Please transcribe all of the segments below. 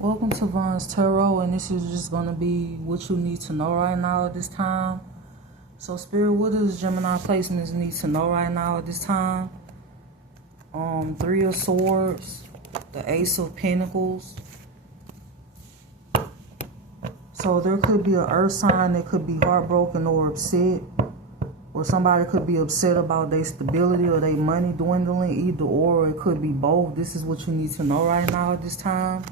Welcome to Von's Tarot, and this is just going to be what you need to know right now at this time. So, Spirit, what does Gemini placements need to know right now at this time? Three of Swords, the Ace of Pentacles. So, there could be an earth sign that could be heartbroken or upset. Or somebody could be upset about their stability or their money dwindling, either or it could be both. This is what you need to know right now at this time.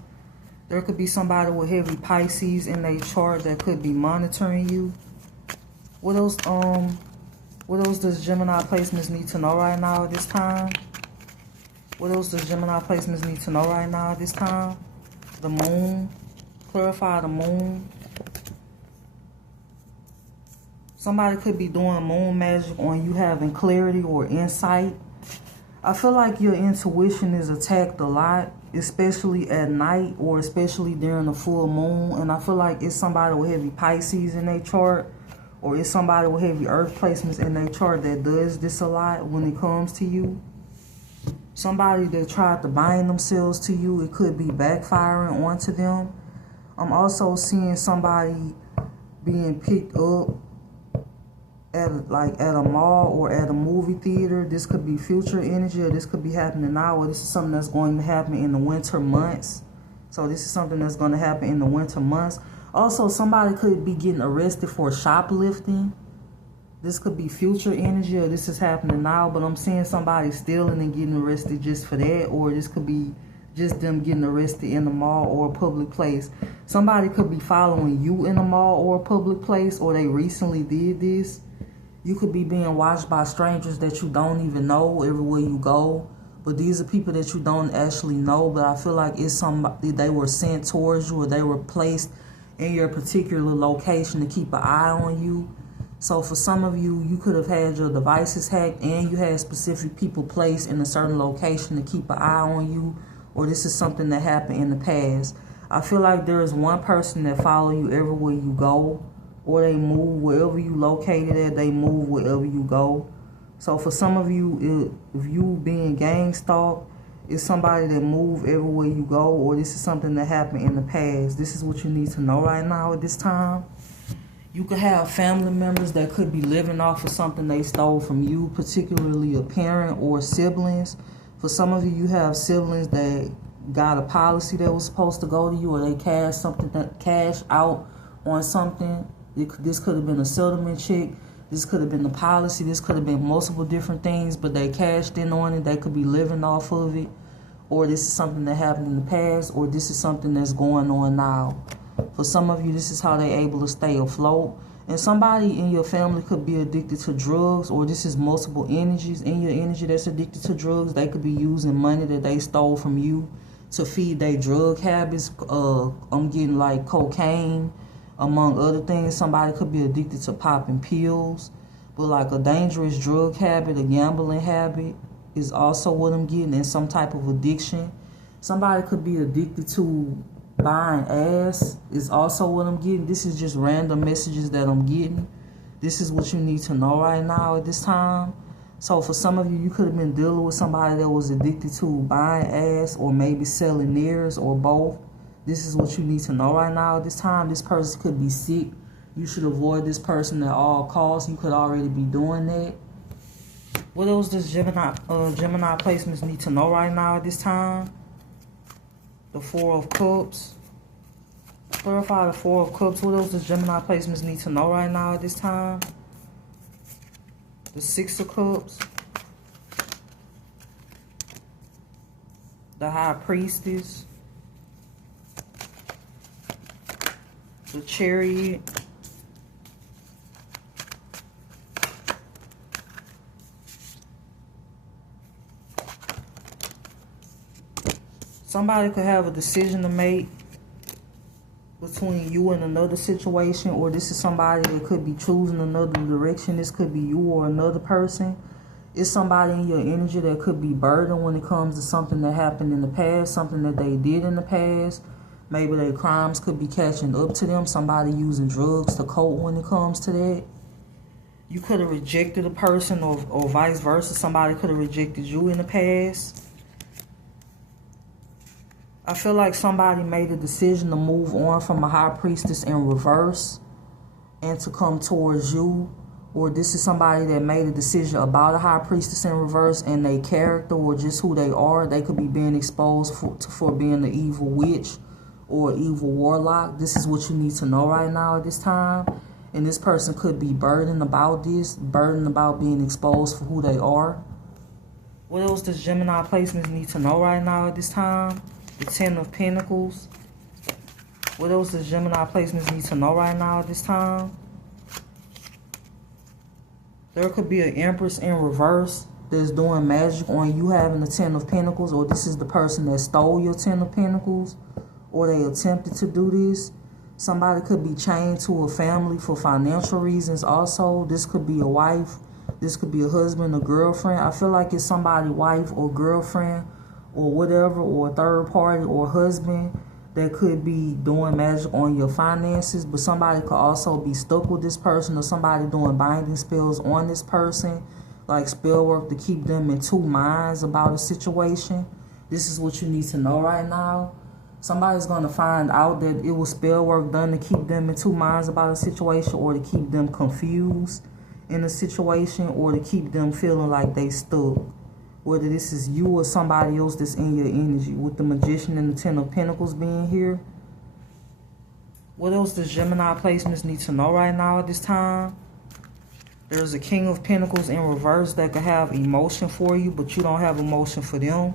There could be somebody with heavy Pisces in their chart that could be monitoring you. What else does Gemini placements need to know right now at this time? What else does Gemini placements need to know right now at this time? The moon. Clarify the moon. Somebody could be doing moon magic on you having clarity or insight. I feel like your intuition is attacked a lot, especially at night or especially during the full moon. And I feel like it's somebody with heavy Pisces in their chart, or it's somebody with heavy earth placements in their chart that does this a lot when it comes to you. Somebody that tried to bind themselves to you, it could be backfiring onto them. I'm also seeing somebody being picked up at a mall or at a movie theater. This could be future energy, or this could be happening now, or this is something that's going to happen in the winter months. So this is something that's going to happen in the winter months. Also, somebody could be getting arrested for shoplifting. This could be future energy, or this is happening now, but I'm seeing somebody stealing and getting arrested just for that, or this could be just them getting arrested in the mall or a public place. Somebody could be following you in a mall or a public place, or they recently did this. You could be being watched by strangers that you don't even know everywhere you go. But these are people that you don't actually know. But I feel like it's somebody, they were sent towards you, or they were placed in your particular location to keep an eye on you. So for some of you, you could have had your devices hacked and you had specific people placed in a certain location to keep an eye on you. Or this is something that happened in the past. I feel like there is one person that follow you everywhere you go. Or they move wherever you located at, they move wherever you go. So for some of you, if you being gang stalked, it's somebody that move everywhere you go, or this is something that happened in the past. This is what you need to know right now at this time. You could have family members that could be living off of something they stole from you, particularly a parent or siblings. For some of you, you have siblings that got a policy that was supposed to go to you, or they cash out on something. This could have been a settlement check. This could have been the policy. This could have been multiple different things, but they cashed in on it. They could be living off of it. Or this is something that happened in the past, or this is something that's going on now. For some of you, this is how they're able to stay afloat. And somebody in your family could be addicted to drugs, or this is multiple energies in your energy that's addicted to drugs. They could be using money that they stole from you to feed their drug habits. I'm getting like cocaine. Among other things, somebody could be addicted to popping pills, but like a dangerous drug habit, a gambling habit is also what I'm getting, and some type of addiction. Somebody could be addicted to buying ass is also what I'm getting. This is just random messages that I'm getting. This is what you need to know right now at this time. So for some of you, you could have been dealing with somebody that was addicted to buying ass, or maybe selling theirs, or both. This is what you need to know right now at this time. This person could be sick. You should avoid this person at all costs. You could already be doing that. What else does Gemini placements need to know right now at this time? The Four of Cups. Clarify the Four of Cups. What else does Gemini placements need to know right now at this time? The Six of Cups. The High Priestess. The Chariot. Somebody could have a decision to make between you and another situation, or this is somebody that could be choosing another direction. This could be you or another person. It's somebody in your energy that could be burdened when it comes to something that happened in the past, something that they did in the past. Maybe their crimes could be catching up to them. Somebody using drugs to cope when it comes to that. You could have rejected a person, or vice versa. Somebody could have rejected you in the past. I feel like somebody made a decision to move on from a high priestess in reverse and to come towards you. Or this is somebody that made a decision about a high priestess in reverse and their character or just who they are. They could be being exposed for being an evil witch or evil warlock. This is what you need to know right now at this time. And this person could be burdened about this, burdened about being exposed for who they are. What else does Gemini placements need to know right now at this time? The 10 of Pentacles. What else does Gemini placements need to know right now at this time? There could be an Empress in reverse that's doing magic on you having the 10 of Pentacles, or this is the person that stole your 10 of Pentacles, or they attempted to do this. Somebody could be chained to a family for financial reasons also. This could be a wife. This could be a husband or girlfriend. I feel like it's somebody's wife or girlfriend or whatever, or a third party or husband that could be doing magic on your finances, but somebody could also be stuck with this person, or somebody doing binding spells on this person, like spell work to keep them in two minds about a situation. This is what you need to know right now. Somebody's going to find out that it was spell work done to keep them in two minds about a situation, or to keep them confused in a situation, or to keep them feeling like they stuck. Whether this is you or somebody else that's in your energy, with the Magician and the 10 of Pentacles being here. What else does Gemini placements need to know right now at this time? There's a King of Pentacles in reverse that could have emotion for you, but you don't have emotion for them.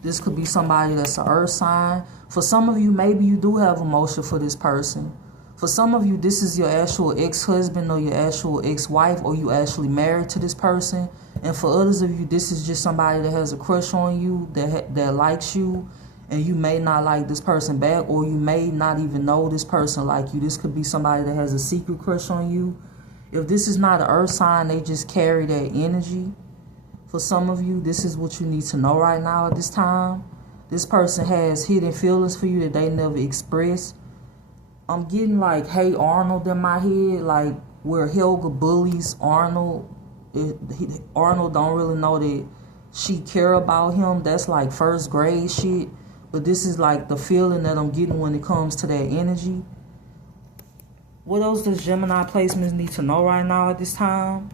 This could be somebody that's an earth sign. For some of you, maybe you do have emotion for this person. For some of you, this is your actual ex-husband or your actual ex-wife, or you actually married to this person. And for others of you, this is just somebody that has a crush on you, that likes you, and you may not like this person back, or you may not even know this person like you. This could be somebody that has a secret crush on you. If this is not an earth sign, they just carry that energy. For some of you, this is what you need to know right now at this time. This person has hidden feelings for you that they never express. I'm getting like Hey Arnold in my head, like where Helga bullies Arnold. Arnold don't really know that she care about him. That's like first grade shit. But this is like the feeling that I'm getting when it comes to that energy. What else does Gemini placements need to know right now at this time?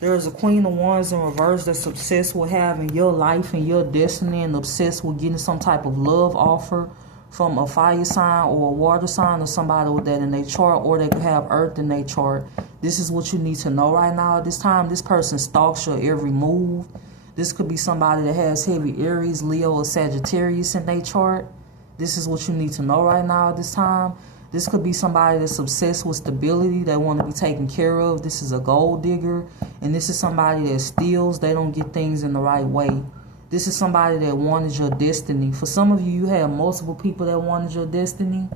There is a Queen of Wands in reverse that's obsessed with having your life and your destiny, and obsessed with getting some type of love offer from a fire sign or a water sign, or somebody with that in their chart, or they could have earth in their chart. This is what you need to know right now at this time. This person stalks your every move. This could be somebody that has heavy Aries, Leo, or Sagittarius in their chart. This is what you need to know right now at this time. This could be somebody that's obsessed with stability, they want to be taken care of. This is a gold digger. And this is somebody that steals. They don't get things in the right way. This is somebody that wanted your destiny. For some of you, you have multiple people that wanted your destiny.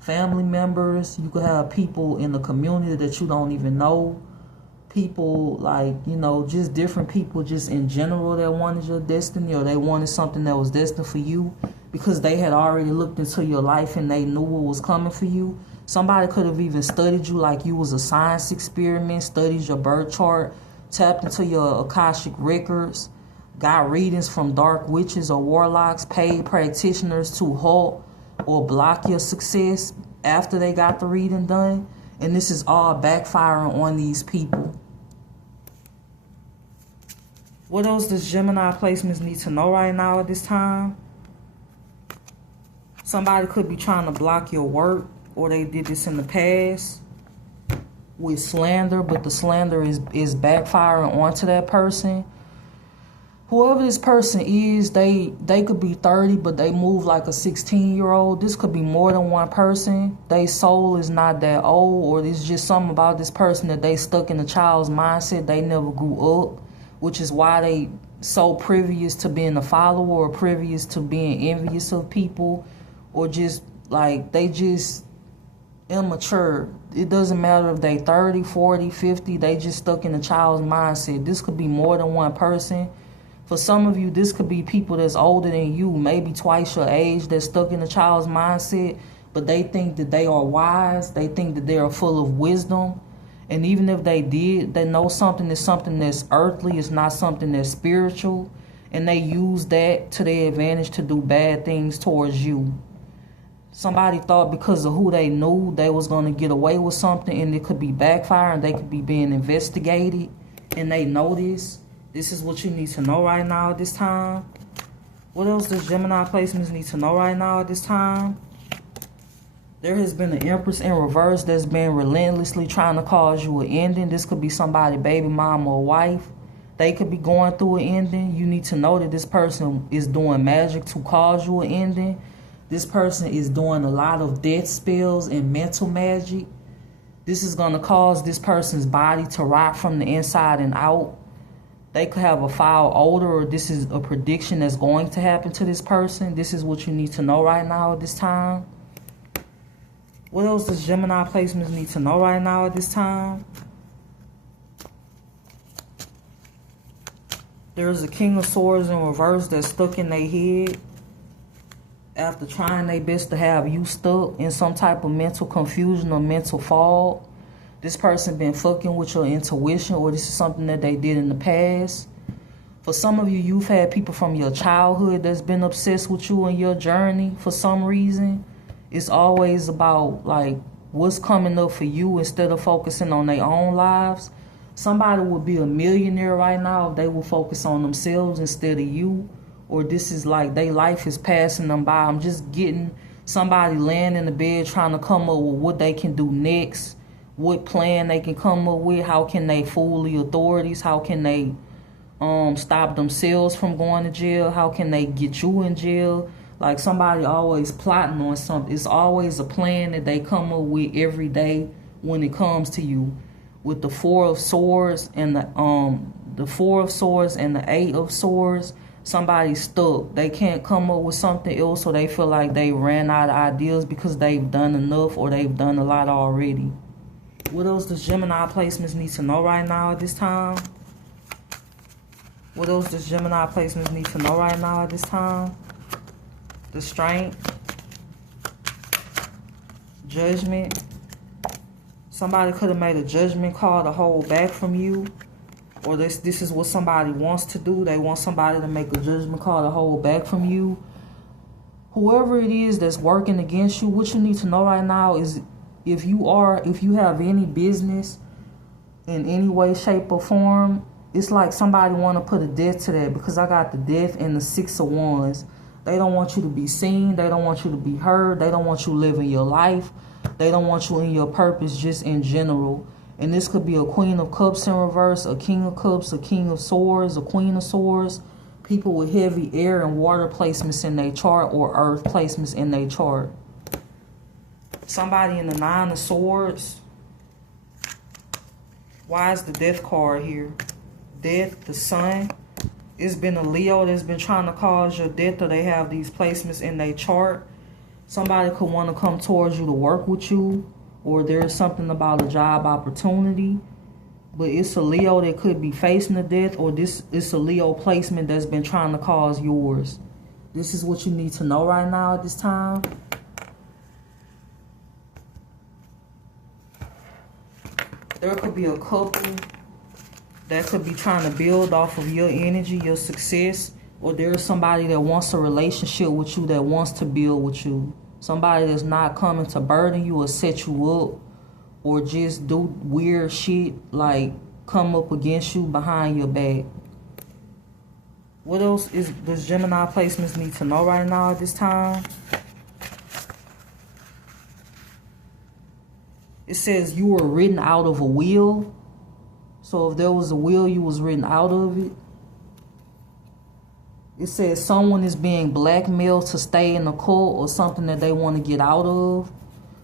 Family members. You could have people in the community that you don't even know. People like, you know, just different people just in general that wanted your destiny, or they wanted something that was destined for you because they had already looked into your life and they knew what was coming for you. Somebody could have even studied you like you was a science experiment, studied your birth chart, tapped into your Akashic records, got readings from dark witches or warlocks, paid practitioners to halt or block your success after they got the reading done. And this is all backfiring on these people. What else does Gemini placements need to know right now at this time? Somebody could be trying to block your work, or they did this in the past with slander, but the slander is backfiring onto that person. Whoever this person is, they could be 30, but they move like a 16-year-old. This could be more than one person. Their soul is not that old, or there's just something about this person that they stuck in a child's mindset. They never grew up, which is why they so previous to being a follower, or previous to being envious of people, or just like they just immature. It doesn't matter if they 30, 40, 50, they just stuck in a child's mindset. This could be more than one person. For some of you, this could be people that's older than you, maybe twice your age, that's stuck in a child's mindset, but they think that they are wise. They think that they are full of wisdom. And even if they did, they know something is something that's earthly. It's not something that's spiritual. and they use that to their advantage to do bad things towards you. Somebody thought because of who they knew they was going to get away with something, and it could be backfiring. They could be being investigated, and they know this. This is what you need to know right now at this time. What else does Gemini placements need to know right now at this time? There has been an Empress in reverse that's been relentlessly trying to cause you an ending. This could be somebody, baby mama or wife. They could be going through an ending. You need to know that this person is doing magic to cause you an ending. This person is doing a lot of death spells and mental magic. This is going to cause this person's body to rot from the inside and out. They could have a foul odor, or this is a prediction that's going to happen to this person. This is what you need to know right now at this time. What else does Gemini placements need to know right now at this time? There's a King of Swords in reverse that's stuck in their head after trying their best to have you stuck in some type of mental confusion or mental fog. This person been fucking with your intuition, or this is something that they did in the past. For some of you, you've had people from your childhood that's been obsessed with you and your journey for some reason. It's always about like what's coming up for you instead of focusing on their own lives. Somebody would be a millionaire right now if they would focus on themselves instead of you. Or this is like their life is passing them by. I'm just getting somebody laying in the bed trying to come up with what they can do next, what plan they can come up with, how can they fool the authorities, how can they stop themselves from going to jail, how can they get you in jail. Like somebody always plotting on something. It's always a plan that they come up with every day when it comes to you. With the Four of Swords and the Four of Swords and the Eight of Swords, somebody's stuck. They can't come up with something else, so they feel like they ran out of ideas because they've done enough or they've done a lot already. What else does Gemini placements need to know right now at this time? What else does Gemini placements need to know right now at this time? The Strength, Judgment. Somebody could have made a judgment call to hold back from you. Or this is what somebody wants to do. They want somebody to make a judgment call to hold back from you. Whoever it is that's working against you, what you need to know right now is if you have any business in any way, shape, or form, it's like somebody want to put a death to that, because I got the Death and the Six of Wands. They don't want you to be seen. They don't want you to be heard. They don't want you living your life. They don't want you in your purpose just in general. And this could be a Queen of Cups in reverse, a King of Cups, a King of Swords, a Queen of Swords. People with heavy air and water placements in their chart, or earth placements in their chart. Somebody in the Nine of Swords. Why is the Death card here? Death, the Sun. It's been a Leo that's been trying to cause your death, or they have these placements in their chart. Somebody could want to come towards you to work with you, or there's something about a job opportunity. But it's a Leo that could be facing the death, or it's a Leo placement that's been trying to cause yours. This is what you need to know right now at this time. There could be a couple that could be trying to build off of your energy, your success, or there's somebody that wants a relationship with you, that wants to build with you. Somebody that's not coming to burden you or set you up, or just do weird shit like come up against you behind your back. What else does Gemini placements need to know right now at this time? It says you were written out of a will. So if there was a will, you was written out of it. It says someone is being blackmailed to stay in the cult, or something that they want to get out of.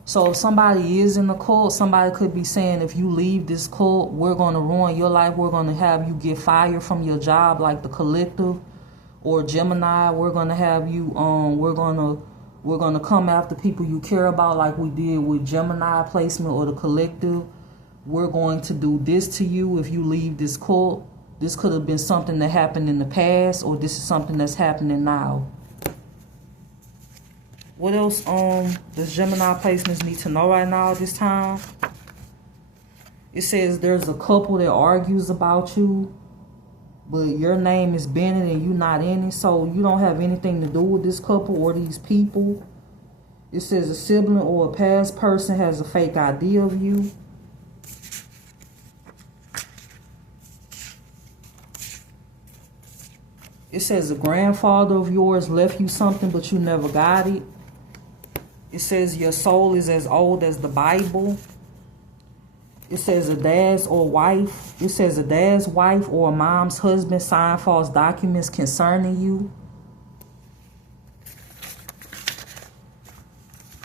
So if somebody is in the cult, somebody could be saying, if you leave this cult, we're going to ruin your life. We're going to have you get fired from your job, like the Collective. Or Gemini, we're going to have you, we're going to come after people you care about, like we did with Gemini placement or the Collective. We're going to do this to you if you leave this cult. This could have been something that happened in the past, or this is something that's happening now. What else does Gemini placements need to know right now at this time? It says there's a couple that argues about you. but your name is Bennett and you're not in it, so you don't have anything to do with this couple or these people. It says a sibling or a past person has a fake idea of you. It says a grandfather of yours left you something, but you never got it. It says your soul is as old as the Bible. It says a dad's or wife. It says a dad's wife or a mom's husband signed false documents concerning you.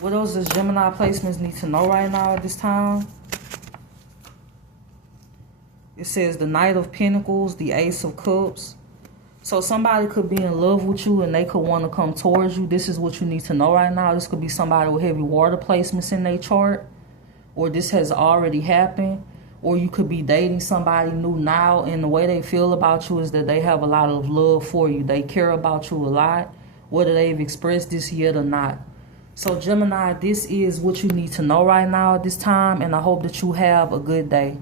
What else does Gemini placements need to know right now at this time? It says the Knight of Pentacles, the Ace of Cups. So somebody could be in love with you and they could want to come towards you. This is what you need to know right now. This could be somebody with heavy water placements in their chart. Or this has already happened. Or you could be dating somebody new now, and the way they feel about you is that they have a lot of love for you. They care about you a lot, whether they've expressed this yet or not. So Gemini, this is what you need to know right now at this time, and I hope that you have a good day.